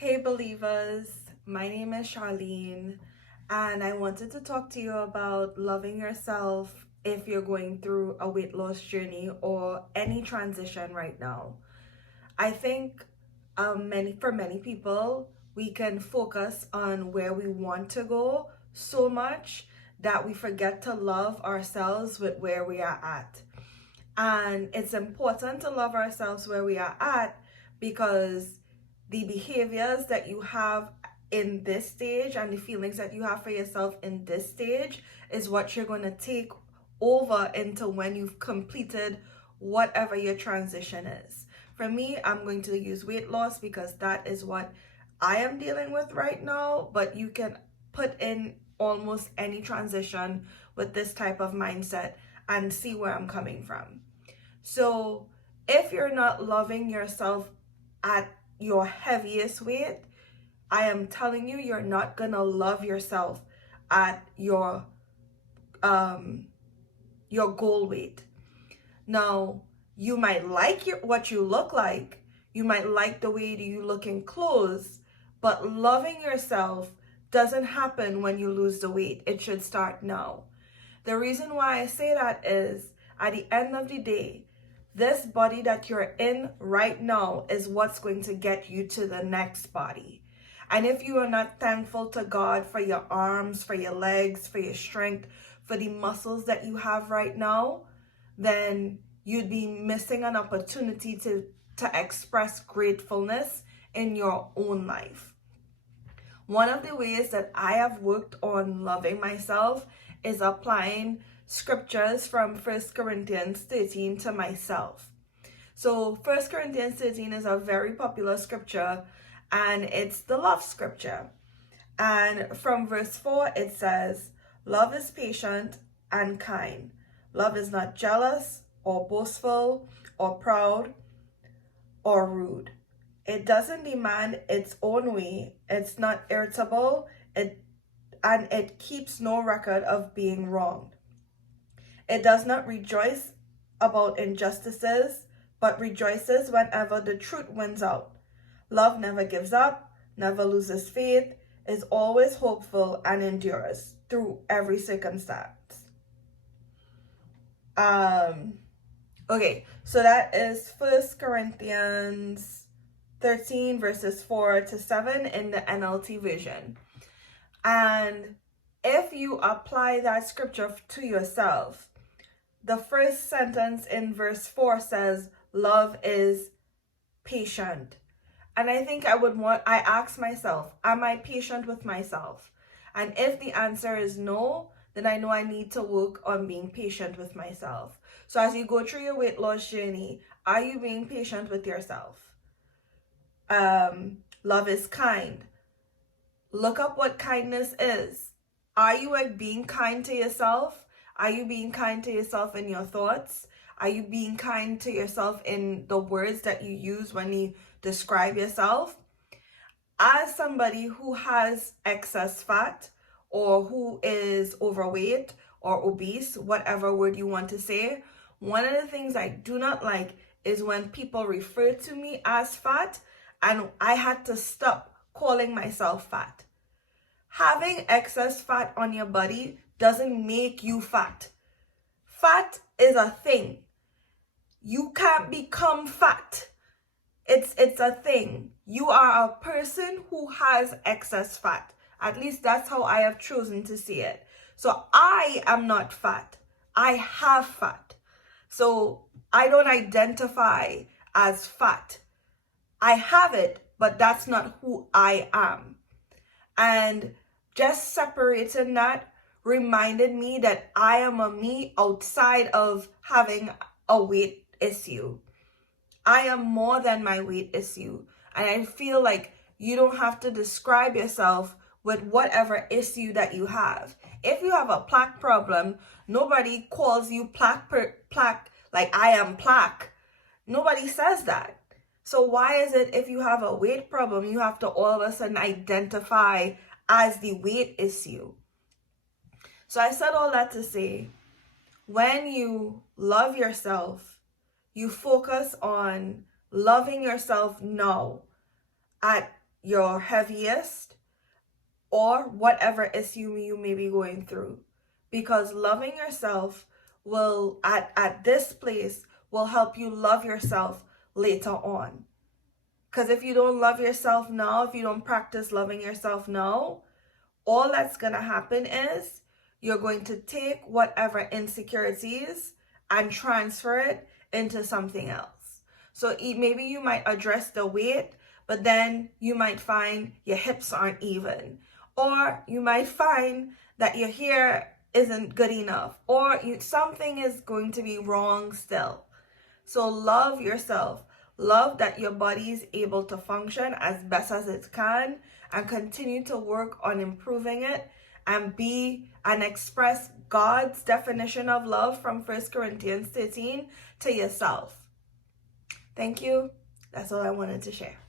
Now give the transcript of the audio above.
Hey believers, my name is Charlene, and I wanted to talk to you about loving yourself if you're going through a weight loss journey or any transition right now. I think for many people, we can focus on where we want to go so much that we forget to love ourselves with where we are at. And it's important to love ourselves where we are at because the behaviors that you have in this stage and the feelings that you have for yourself in this stage is what you're going to take over into when you've completed whatever your transition is. For me, I'm going to use weight loss because that is what I am dealing with right now, but you can put in almost any transition with this type of mindset and see where I'm coming from. So if you're not loving yourself at your heaviest weight, I am telling you, you're not gonna love yourself at your goal weight. Now, you might like what you look like, you might like the way you look in clothes, but loving yourself doesn't happen when you lose the weight. It should start now. The reason why I say that is at the end of the day, this body that you're in right now is what's going to get you to the next body. And if you are not thankful to God for your arms, for your legs, for your strength, for the muscles that you have right now, then you'd be missing an opportunity to express gratefulness in your own life. One of the ways that I have worked on loving myself is applying scriptures from 1 Corinthians 13 to myself. So 1 Corinthians 13 is a very popular scripture and it's the love scripture. And from verse 4 it says, "Love is patient and kind. Love is not jealous or boastful or proud or rude. It doesn't demand its own way. It's not irritable. It keeps no record of being wronged. It does not rejoice about injustices, but rejoices whenever the truth wins out. Love never gives up, never loses faith, is always hopeful, and endures through every circumstance." Okay, so that is 1 Corinthians 13 verses 4 to 7 in the NLT version. And if you apply that scripture to yourself, the first sentence in verse 4 says, "Love is patient." And I think I ask myself, am I patient with myself? And if the answer is no, then I know I need to work on being patient with myself. So as you go through your weight loss journey, are you being patient with yourself? Love is kind. Look up what kindness is. Are you being kind to yourself? Are you being kind to yourself in your thoughts? Are you being kind to yourself in the words that you use when you describe yourself? As somebody who has excess fat or who is overweight or obese, whatever word you want to say, one of the things I do not like is when people refer to me as fat and I had to stop calling myself fat. Having excess fat on your body doesn't make you fat. Fat is a thing. You can't become fat. It's a thing. You are a person who has excess fat. At least that's how I have chosen to see it. So I am not fat. I have fat. So I don't identify as fat. I have it, but that's not who I am. And just separating that reminded me that I am a me outside of having a weight issue. I am more than my weight issue. And I feel like you don't have to describe yourself with whatever issue that you have. If you have a plaque problem, nobody calls you plaque like I am plaque. Nobody says that. So why is it if you have a weight problem, you have to all of a sudden identify as the weight issue? So I said all that to say, when you love yourself, you focus on loving yourself now at your heaviest, or whatever issue you may be going through. Because loving yourself will, at this place, will help you love yourself later on. Because if you don't love yourself now, if you don't practice loving yourself now, all that's going to happen is you're going to take whatever insecurities and transfer it into something else. So maybe you might address the weight, but then you might find your hips aren't even. Or you might find that your hair isn't good enough. Or something is going to be wrong still. So love yourself. Love that your body is able to function as best as it can, and continue to work on improving it and be and express God's definition of love from 1 Corinthians 13 to yourself. Thank you. That's all I wanted to share.